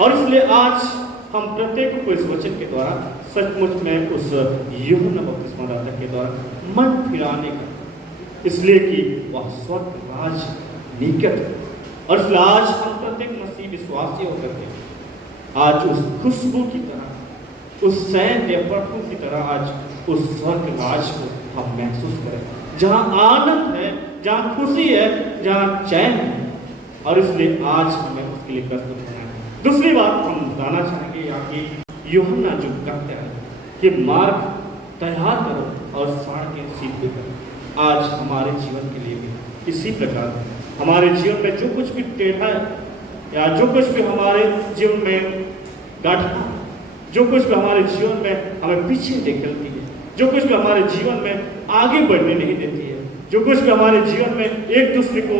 और इसलिए आज हम प्रत्येक को इस वचन के द्वारा सचमुच में उस यूहन्ना बपतिस्मादाता के द्वारा मन फिराने का, इसलिए कि वह स्वर्ग राज निकट है। और इसलिए आज हम प्रत्येक मसीह विश्वासी होकर के आज उस खुशबू की तरह, उस सैंत या परफ्यूम की तरह आज उस स्वर्ग राज को हम महसूस करें, जहाँ आनंद है, जहाँ खुशी है, जहाँ चैन है। और इसलिए आज हमें उसके लिए प्रस्तुत होना है। दूसरी बात हम बताना चाहेंगे यहाँ की यूहन्ना जो कहते हैं कि मार्ग तैयार करो और सड़कें सीधी करो। आज हमारे जीवन के लिए भी इसी प्रकार हमारे जीवन में जो कुछ भी टेढ़ा है या जो कुछ भी हमारे जीवन में गाढ़ा, जो कुछ भी हमारे जीवन में हमें पीछे ढकेलती है, जो कुछ भी हमारे जीवन में आगे बढ़ने नहीं देती है, जो कुछ भी हमारे जीवन में एक दूसरे को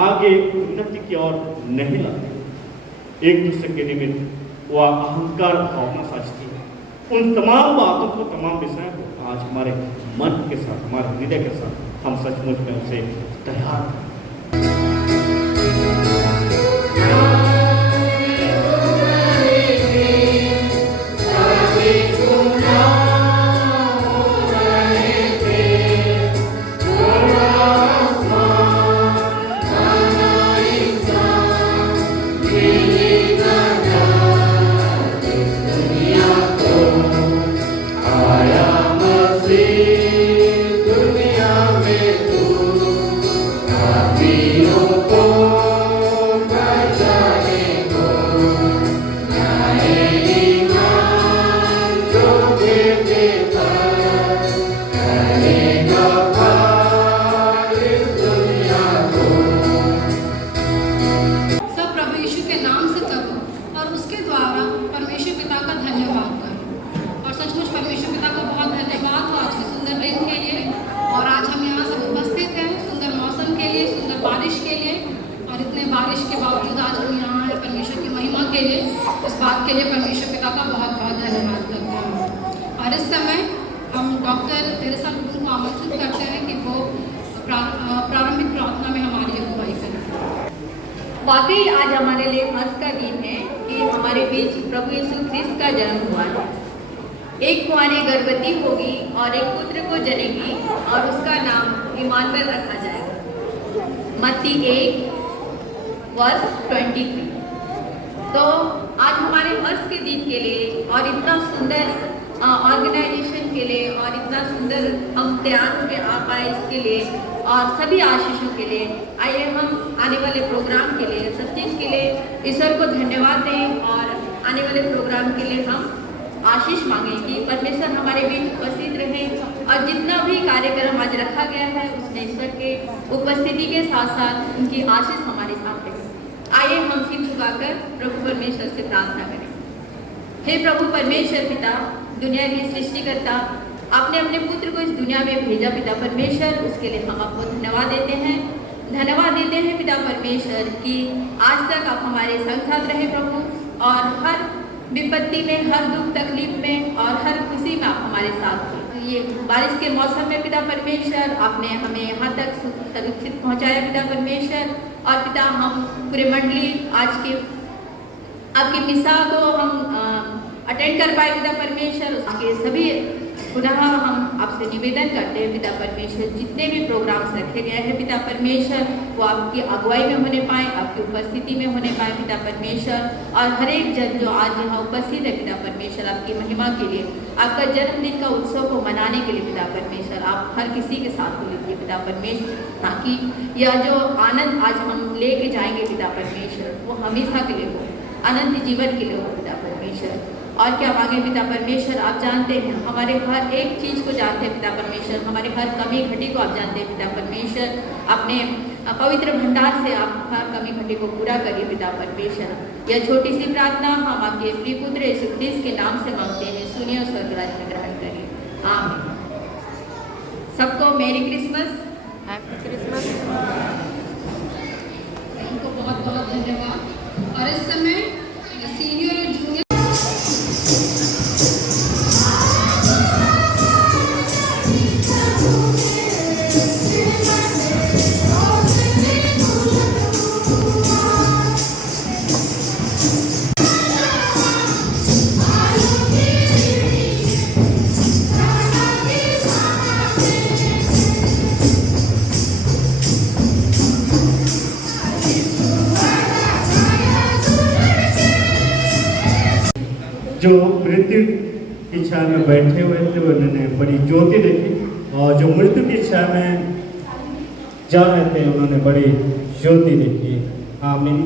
आगे उन्नति की ओर नहीं लाती, एक दूसरे के निमित्त वह अहंकार भावना साझती है, उन तमाम बातों को, तमाम विषयों को आज हमारे मन के साथ, हमारे हृदय के साथ हम सचमुच में उसे तैयार करें। बारिश के बावजूद आज हम यहाँ हैं परमेश्वर की महिमा के लिए। इस बात के लिए परमेश्वर पिता का बहुत बहुत धन्यवाद करते हैं। और इस समय हम डॉक्टर तेरेसा लुटून को आमंत्रित करते हैं कि वो प्रारंभिक प्रार्थना में हमारी अगुवाई करें। वाकई आज हमारे लिए हर्ष का दिन है कि हमारे बीच प्रभु यीशु ख्रिस्त का जन्म हुआ है। एक कुंवारी गर्भवती होगी और एक पुत्र को जनेगी और उसका नाम इमानुएल रखा जाएगा। मत्ती 1:23। तो आज हमारे हर्ष के दिन के लिए और इतना सुंदर ऑर्गेनाइजेशन के लिए और इतना सुंदर हम तैयार होकर आ पाए इसके लिए और सभी आशीषों के लिए आइए हम आने वाले प्रोग्राम के लिए, सब चीज़ के लिए ईश्वर को धन्यवाद दें और आने वाले प्रोग्राम के लिए हम आशीष मांगे कि परमेश्वर हमारे बीच उपस्थित रहे और जितना भी कार्यक्रम आज रखा गया है उसमें ईश्वर के उपस्थिति के साथ साथ उनकी आशीष हमारे साथ रहे। आइए हम सिर झुकाकर प्रभु परमेश्वर से प्रार्थना करें। हे प्रभु परमेश्वर पिता, दुनिया की सृष्टिकर्ता, आपने अपने पुत्र को इस दुनिया में भेजा पिता परमेश्वर, उसके लिए हम आपको धन्यवाद देते हैं। धन्यवाद देते हैं पिता परमेश्वर कि आज तक आप हमारे संग साथ रहे प्रभु, और हर विपत्ति में, हर दुख तकलीफ में और हर खुशी में आप हमारे साथ थे। ये बारिश के मौसम में पिता परमेश्वर आपने हमें यहाँ तक सुरक्षित पहुँचाया पिता परमेश्वर। और पिता हम पूरे मंडली आज के आपकी मिसा को हम अटेंड कर पाए पिता परमेश्वर, उसके सभी पुनः हम आपसे निवेदन करते हैं पिता परमेश्वर, जितने भी प्रोग्राम्स रखे गए हैं पिता परमेश्वर वो आपकी अगुवाई में होने पाए, आपकी उपस्थिति में होने पाए पिता परमेश्वर। और हर एक जन जो आज यहाँ उपस्थित है पिता परमेश्वर, आपकी महिमा के लिए, आपका जन्मदिन का उत्सव को मनाने के लिए पिता परमेश्वर आप हर किसी के साथ हो लीजिए पिता परमेश्वर, ताकि यह जो आनंद आज हम लेके जाएंगे पिता परमेश्वर वो हमेशा के लिए हो, अनंत जीवन के लिए हो पिता परमेश्वर। और क्या मांगे पिता परमेश्वर, आप जानते हैं, हमारे हर एक चीज़ को जानते हैं पिता परमेश्वर, हमारे हर कमी घटी को आप जानते हैं पिता परमेश्वर। अपने पवित्र भंडार से आप हर कमी घटी को पूरा करिए पिता परमेश्वर। यह छोटी सी प्रार्थना हम आपके प्रिय पुत्र यीशु ख्रिस्त के नाम से मांगते हैं, सुनिए और स्वर्गराज में ग्रहण करिए, आमीन। सबको मेरी क्रिसमस, हैप्पी क्रिसमस। उनको बहुत बहुत धन्यवाद। और इस समय सीनियर और जूनियर जो मृत्यु की छाया में बैठे हुए थे उन्होंने बड़ी ज्योति देखी, और जो मृत्यु की छाया में जा रहे थे उन्होंने बड़ी ज्योति देखी। आमीन।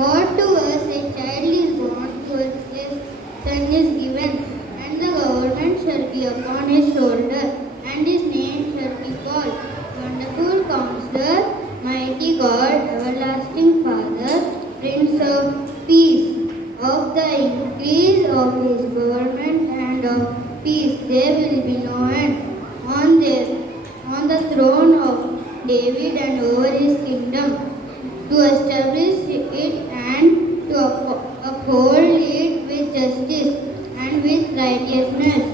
For to us a child is born, to us a son is given, and the government shall be upon his shoulder, and his name shall be called Wonderful Counselor, Mighty God, Everlasting Father, Prince of Peace. Of the increase of his government and of peace there will be no end. On the throne of David and over his kingdom, to establish it and to uphold it with justice and with righteousness.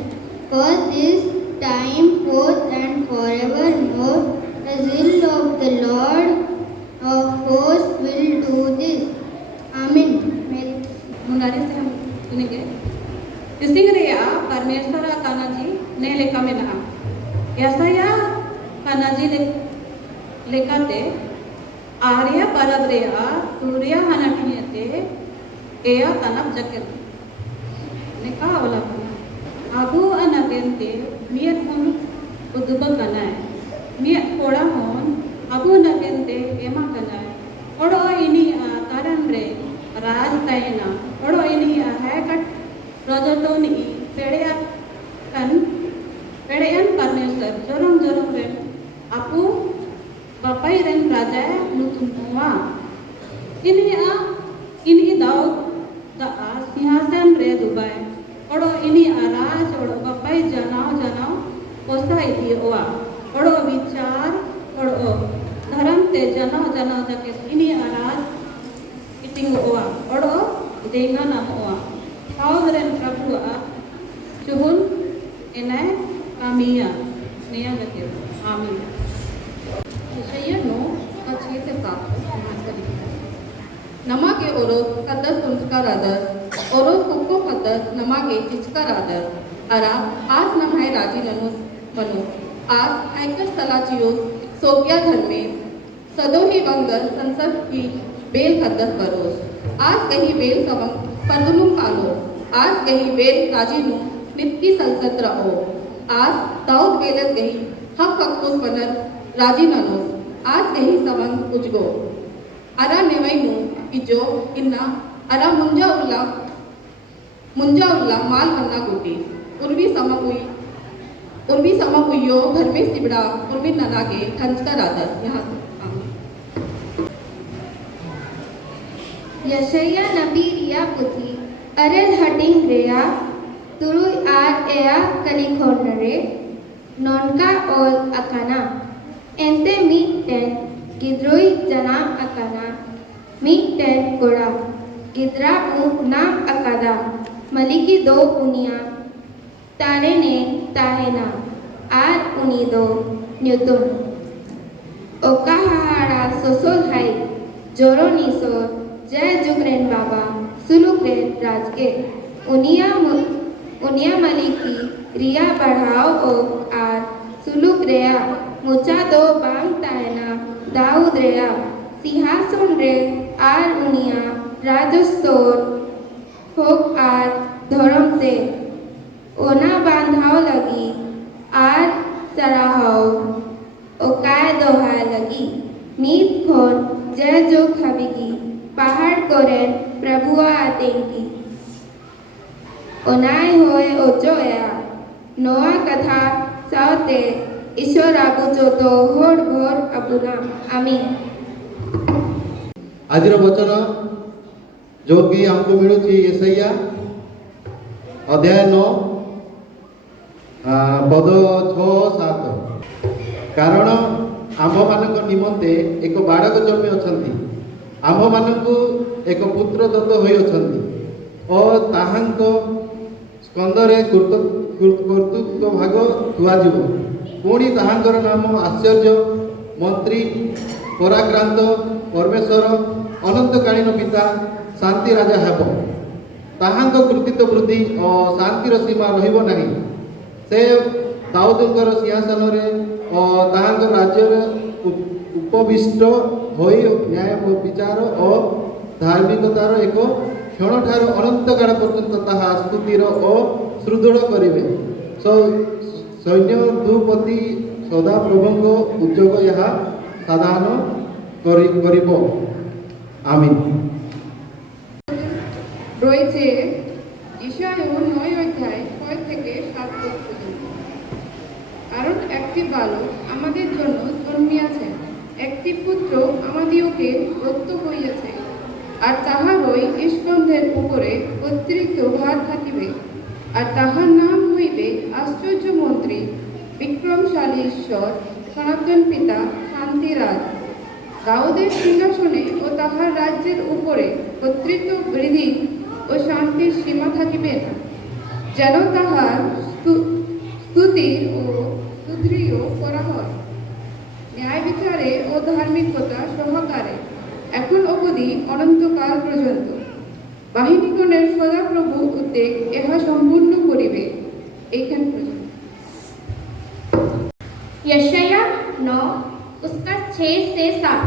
For this time forth and forevermore, the zeal of the Lord of hosts will do this. Amen. मुंडारे से हम सुनेंगे। इसिंगरिया परमेश्वर काना जी ने लेका में ना यसाया काना जी लेकाते आर्य परब्रेया सूर्या हनठियते एया तनप जकेल ने कहा वाला आगु अनगेंते मियत होन उद्दुब कनाय मियत कोड़ा होन आगु नगेंते एमा कनाय ओडो इनी कारण रे राज तायना ओडो इनी है कट रजतोनी पेड़ियन परमेश्वर जोरम जोरम रे आपु बापाई रन राजा नुतुम हुआ इन्हीं दाव दा सिंहासन रे दुबाई ओडो इन्हीं आराज ओडो बापाई जनाव पोसा इति ओआ ओडो विचार ओडो धर्म ते जनाव जाके इन्हीं आराज इटिंग ओआ ओडो देंगा नाम ओआ पावरन प्रभु आ चुहुन इन्हें कामिया निया गते आमीन। यशायाह 9:6-7 नमागे ओरोस कदस उनका रादस ओरोस कुक्को कदस नमागे चिचका रादस अरा आज नमहाय राजी ननुस मनुस आज ऐकर सलाचियोस सोग्या धर्मेस सदो ही वंगर संसद की बेल कदस बरोस आज कही बेल सवंग परदुनुम कालोस आज कही बेल राजीनु नित्य संसद रहो आज दाऊद बेलस गही हक हक्कुस बनर राजी ननुस आज कही सवंग उजगो अरा नेवैनु इजो इन्ना अरा मुंजा उल्ला माल वन्ना गुटी उर्वी समकुयो घर में सिबड़ा उर्वी ननागे खंचका रादस यहाँ यशायाह नबी रिया पुथी अरेल हटिंग रेया तुरुई आर एया कलिखोनरे नॉनका ओल अकाना एंते मीटेन गिद्रोई जनाम अकाना मीटेन कोड़ा गिद्रा नाम अकादा मलिकी दो उनिया तारे ने ताहेना आर उनी दो न्यूतन ओकाहारा सोसोल हाई जोरो नीसोर जय जुगरेन बाबा सुलुकरेन राजके उनिया मलिकी रिया बढ़ाओ ओ आर सुलुक रेया मुचा दो बांग तायना दाऊद रेया सिंहासन रे आर उनिया राजस्तोर होक आर धर्म ते ओना बांधाओ लगी आर नोआ कथा साथे ईश्वर आगुचो तो होड़ भोर अबुना आमीन। आज वचन जो कि हमको मिलू येसाया अध्याय 9 पद 6-7। कारण आम्भ मान निमंते एक बालक जन्मी अछंती, आम्भ मानकु एक पुत्र दत्त होई अछंती और ताहांक स्कंदरे कर्तृत्व भाग थुआजिव। पुणी ताहांकर नाम आश्चर्य, मंत्री, पराक्रांत, परमेश्वर, अनंतकालीन पिता, शांति राजा हेब। ताहांक कृतित्व वृद्धि और शांतिर सीमा रहिब नाही। से दाऊदंकर सिंहासन और ताहांकर राज्य उपविष्ट होई न्याय विचार और धार्मिकतार एक क्षण ठार अनंत काल पर्यंत ताहा स्तुतिर और सुदृढ़ करिवे। सैन्य दुपति सदा प्रभुंको उद्योग यहाँ साधारण करिब। आमीन। রয়েছে ঈশায় 9 অধ্যায় 6 থেকে 7 পর্যন্ত। কারণ একটি বালক আমাদের জন্য জন্মিয়াছেন, একটি পুত্র আমাদিওকে দত্ত হইয়াছে, আর তাহারই স্কন্ধের উপরে কর্তৃত্ব ভার থাকিবে। আর তাহার নাম হইবে আশ্চর্য মন্ত্রী, বিক্রমশালী ঈশ্বর, সনাতন পিতা, শান্তিরাজ। দাউদের সিংহাসনে ও তাহার রাজ্যের উপরে কর্তৃত্ব বৃদ্ধি ও শান্তির সীমা থাকিবে না, যেন তাহার স্তুতির ও সুদৃঢ় করা হয় ন্যায় বিচারে ও ধার্মিকতা সহকারে এখন অবধি অনন্তকাল পর্যন্ত। বাহিনীগণের সদাপ্রভু উদ্যোগ ইহা সম্পূর্ণ করিবে। এইখান পর্যন্ত। यशाया 9 उसका 6 से 7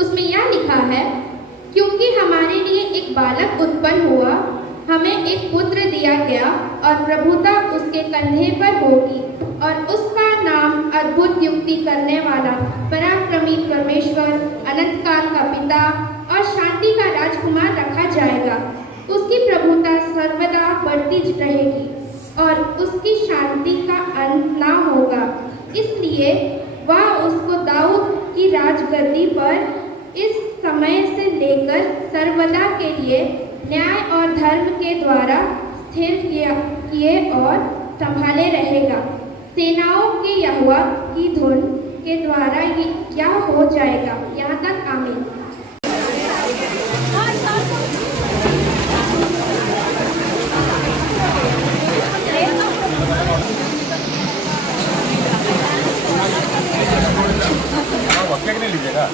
उसमें यह लिखा है, क्योंकि हमारे लिए एक बालक उत्पन्न हुआ, हमें एक पुत्र दिया गया और प्रभुता उसके कंधे पर होगी, और उसका नाम अद्भुत युक्ति करने वाला, पराक्रमी परमेश्वर, अनंत काल का पिता और शांति का राजकुमार रखा जाएगा। उसकी प्रभुता सर्वदा बढ़ती रहेगी और उसकी शांति का अंत ना होगा। इसलिए वह उसको दाऊद की राजगद्दी पर इस समय से लेकर सर्वदा के लिए न्याय और धर्म के द्वारा स्थिर किए और संभाले रहेगा। सेनाओं के यहोवा की धुन के द्वारा यह हो जाएगा। यहाँ तक आमीन। क्या नहीं लीजिएगा।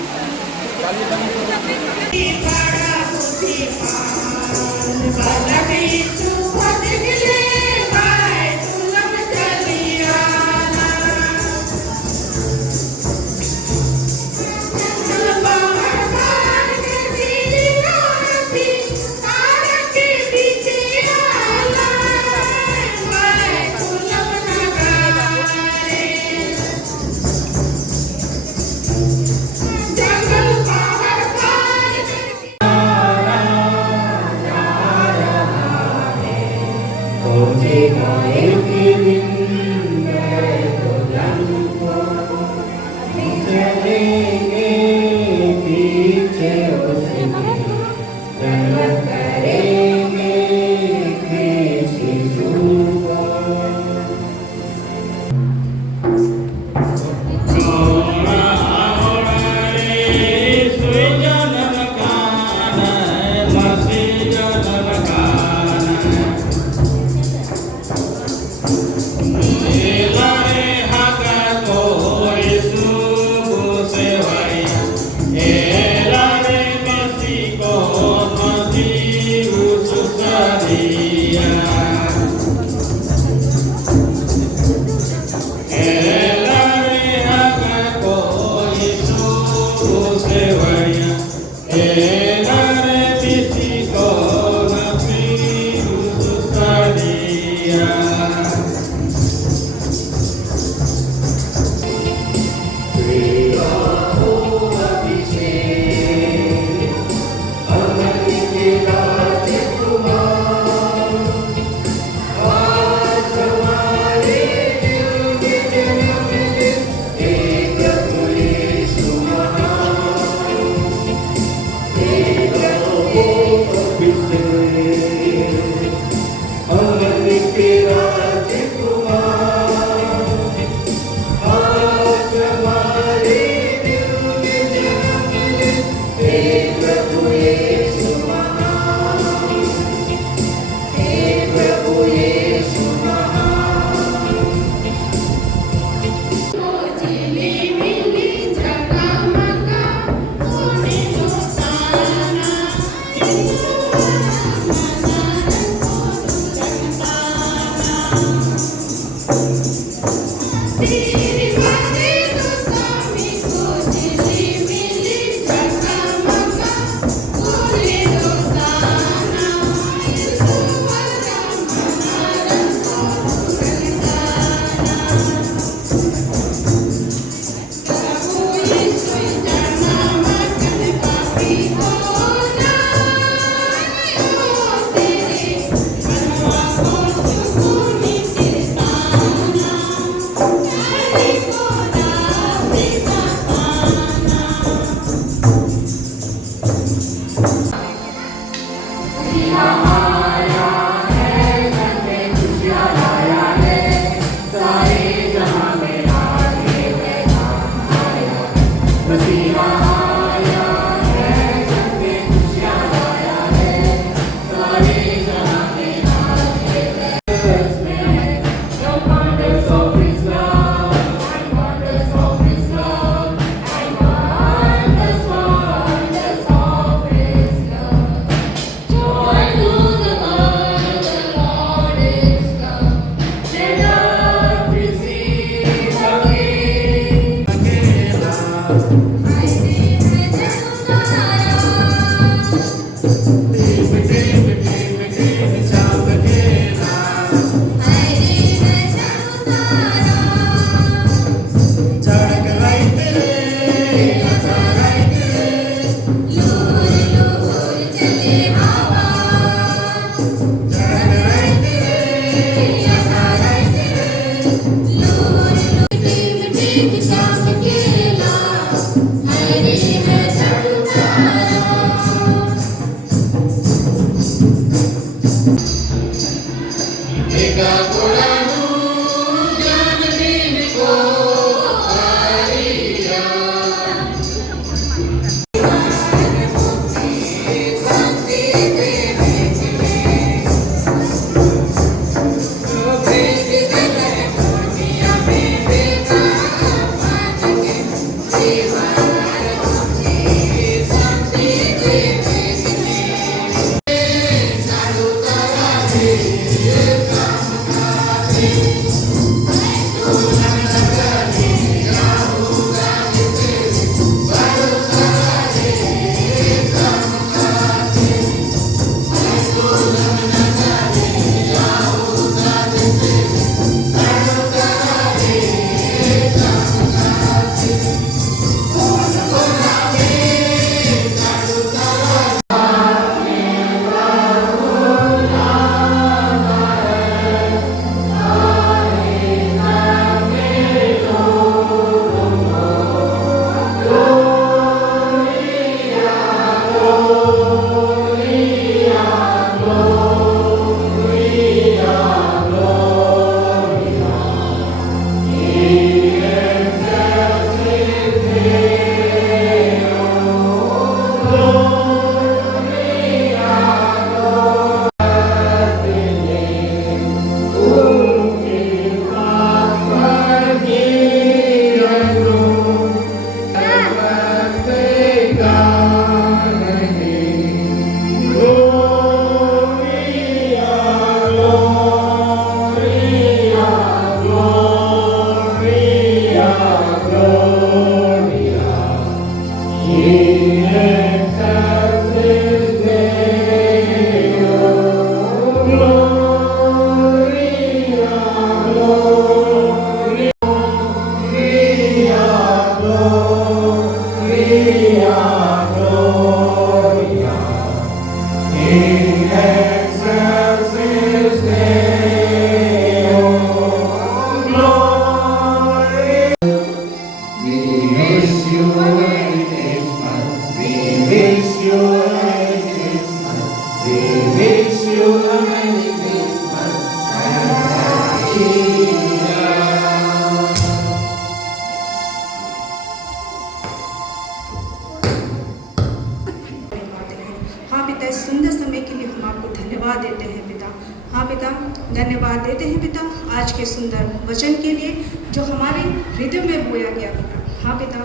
धन्यवाद देते हैं पिता आज के सुंदर वचन के लिए जो हमारे हृदय में बोया गया पिता। हाँ पिता,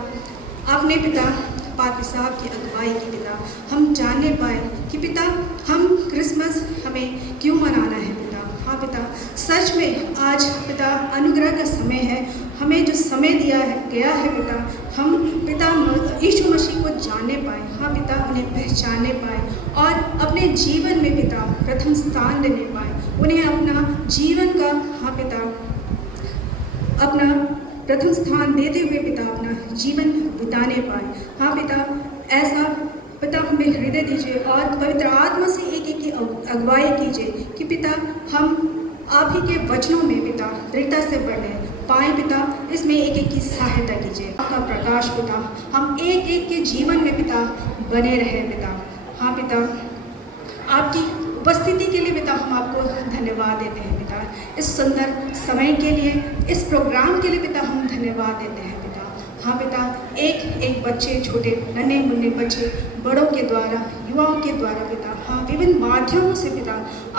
आपने पिता पापी साहब की अगुवाई की पिता, हम जानने पाए कि पिता हम क्रिसमस हमें क्यों मनाना है पिता। हाँ पिता, सच में आज पिता अनुग्रह का समय है, हमें जो समय दिया है गया है पिता, हम पिता यीशु मसीह को जानने पाए। हाँ पिता, उन्हें पहचानने पाए और अपने जीवन में पिता प्रथम स्थान देने पाए, उन्हें अपना जीवन का हाँ पिता अपना प्रथम स्थान देते हुए पिता अपना जीवन बिताने पाए। हाँ पिता, ऐसा पिता हमें हृदय दीजिए और पवित्र आत्मा से एक एक की अगुवाई कीजिए कि पिता हम आप ही के वचनों में पिता दृढ़ता से बढ़ने पाए पिता, इसमें एक एक की सहायता कीजिए। आपका प्रकाश पिता हम एक एक के जीवन में पिता बने रहे पिता। हाँ पिता, आपकी उपस्थिति के लिए पिता हम आपको धन्यवाद देते हैं पिता, इस सुंदर समय के लिए, इस प्रोग्राम के लिए पिता हम धन्यवाद देते हैं पिता। हाँ पिता, एक एक बच्चे, छोटे नन्हे मुन्ने बच्चे बड़ों के द्वारा, युवाओं के द्वारा पिता हाँ विभिन्न माध्यमों से पिता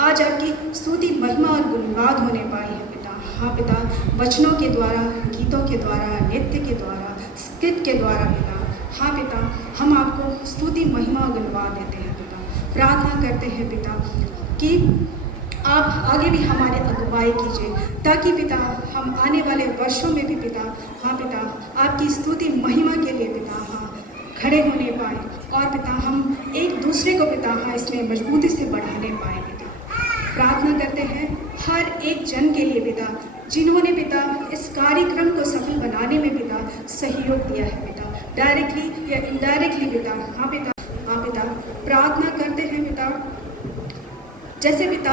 आज आपकी स्तुति महिमा और गुणगान होने पाई है पिता। हाँ पिता, वचनों के द्वारा, गीतों के द्वारा, नृत्य के द्वारा, स्किट के द्वारा पिता हाँ पिता हम आपको स्तुति महिमा और गुणगान देते हैं पिता। प्रार्थना करते हैं पिता कि आप आगे भी हमारे अगुवाई कीजिए ताकि पिता हम आने वाले वर्षों में भी पिता हाँ पिता आपकी स्तुति महिमा के लिए पिता हाँ खड़े होने पाए और पिता हम एक दूसरे को पिता हाँ इसमें मजबूती से बढ़ाने पाए पिता। प्रार्थना करते हैं हर एक जन के लिए पिता जिन्होंने पिता इस कार्यक्रम को सफल बनाने में पिता सहयोग दिया है पिता, डायरेक्टली या इनडायरेक्टली पिता। हाँ पिता, प्रार्थना करते हैं पिता, जैसे पिता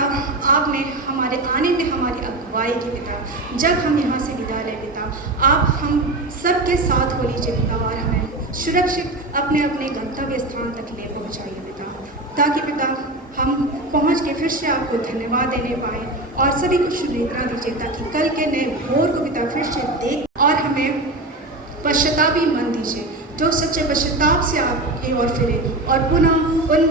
आपने हमारे आने में हमारी अगुवाई की पिता, जब हम यहाँ से विदा लें पिता, आप हम सबके साथ हो लीजिए पिता और हमें सुरक्षित अपने अपने गंतव्य स्थान तक ले पहुँचाइए पिता, ताकि पिता हम पहुँच के फिर से आपको धन्यवाद देने पाएँ और सभी को शुभनिद्रा दीजिए, ताकि कल के नए भोर को पिता फिर से देख और हमें पश्चातापी मन दीजिए, जो सच्चे पश्चाताप से आपकी ओर फिरे और पुनः उन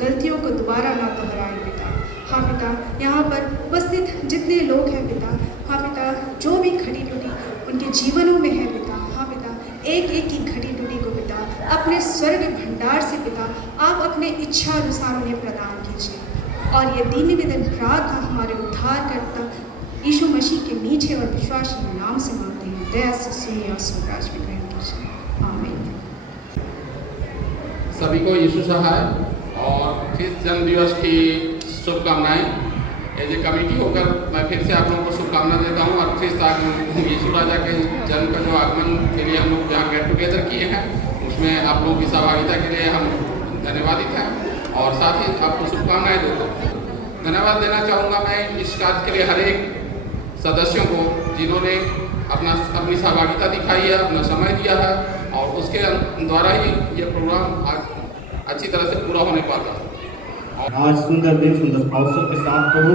गलतियों को दोबारा ना दोहराएं पिता। हाँ पिता, यहाँ पर उपस्थित जितने लोग हैं पिता, हाँ पिता, जो भी खड़ी टूटी उनके जीवनों में है पिता, हाँ पिता, एक एक की खड़ी टूटी को पिता अपने स्वर्ग भंडार से पिता आप अपने इच्छा अनुसार उन्हें प्रदान कीजिए। और ये दीन निवेदन प्रार्थना हमारे उद्धारकर्ता यीशु मसीह के मीठे और विश्वासी नाम से मांगते हैं, दया से सुनिए और स्वराज में ग्रहण कीजिए, आमीन। सभी को यीशु सहाय और ख्रिस्त जन्म दिवस की शुभकामनाएं। एज ए कमेटी होकर मैं फिर से आप लोगों को शुभकामना देता हूं और ख्रिस्त आगमन यीशु राजा के जन्म का जो आगमन के लिए हम लोग जहाँ गेट टुगेदर किए हैं उसमें आप लोगों की सहभागिता के लिए हम धन्यवादित हैं और साथ ही आपको शुभकामनाएं देते हैं। धन्यवाद देना चाहूँगा मैं इस कार्य के लिए हर एक सदस्यों को जिन्होंने अपनी सहभागिता दिखाई है, अपना समय दिया है और उसके द्वारा ही ये प्रोग्राम अच्छी तरह से पूरा होने पाता है। आज सुंदर दिन सुंदर अवसर के साथ प्रभु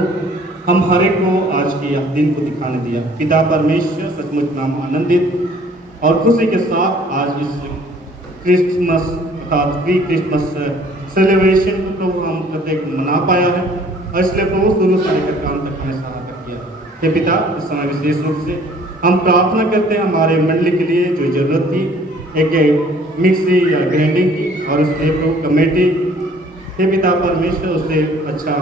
हम हर एक को आज के यह दिन को दिखाने दिया। पिता परमेश्वर सचमुच नाम आनंदित और खुशी के साथ आज इस क्रिसमस अर्थात प्री क्रिसमस सेलिब्रेशन को प्रभु हम प्रत्येक मना पाया है और इसलिए प्रभु शुरू से लेकर काम तक हमें सहायता किया। हे पिता, इस समय विशेष रूप से हम प्रार्थना करते हैं हमारे मंडली के लिए जो जरूरत थी एक मिक्सी या ग्राइंडिंग की और उसके प्रभु कमेटी, हे पिता परमेश्वर उसे अच्छा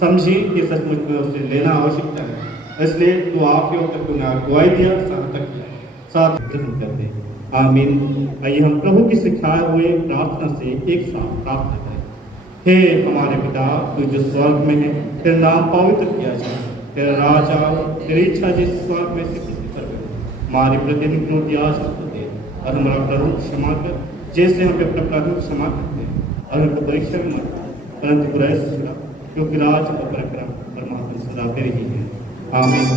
समझी कि सचमुच में उसे लेना आवश्यकता है, इसलिए तो आप ही होकर तूने अगुवाई दिया, सहायता किया, साथ ग्रहण करते हैं, आमीन। आइए हम प्रभु की सिखाए हुए प्रार्थना से एक साथ प्रार्थना करें। हे हमारे पिता, तू जो स्वर्ग में है, तेरा नाम पवित्र किया जाए, तेरा राज आओ, तेरी इच्छा जिस स्वर्ग में से पृथ्वी पर हो। हमारी प्रतिदिन की रोटी आज हमको दे और हमारा अपराध क्षमा कर, जैसे हम अपने अपराधों को क्षमा करते हैं, और हमको परीक्षा में मत परंतु बुराई से छुड़ा, क्योंकि राज और पराक्रम परमात्मा सदा तेरे ही है, आमीन।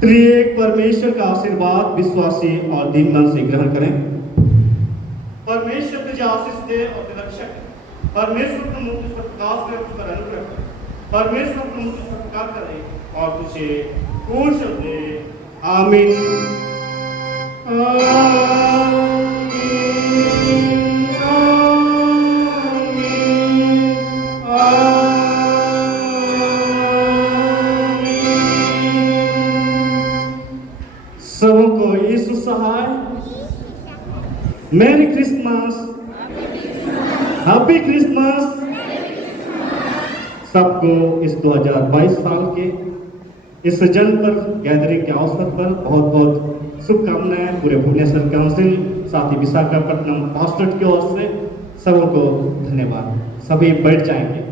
त्रिएक परमेश्वर का आशीर्वाद विश्वासी और दीन मन से ग्रहण करें। परमेश्वर तुझे आशीष दे और तेरा रक्षक करे। परमेश्वर तुम मुक्त प्रकाश में तुझ पर अनुग्रह करे। परमेश्वर तुम मुक्त प्रकार करे और तुझे खुश दे, आमीन। सबों को यीशु सहाय, मेरी क्रिसमस, हैप्पी क्रिसमस। सबको इस 2022 साल के इस जन्म पर गैदरिंग के अवसर पर बहुत बहुत शुभकामनाएं पूरे भुवनेश्वर काउंसिल, साथ ही विशाखापट्टनम पास्टरेट की ओर से सबों को धन्यवाद। सभी बैठ जाएंगे।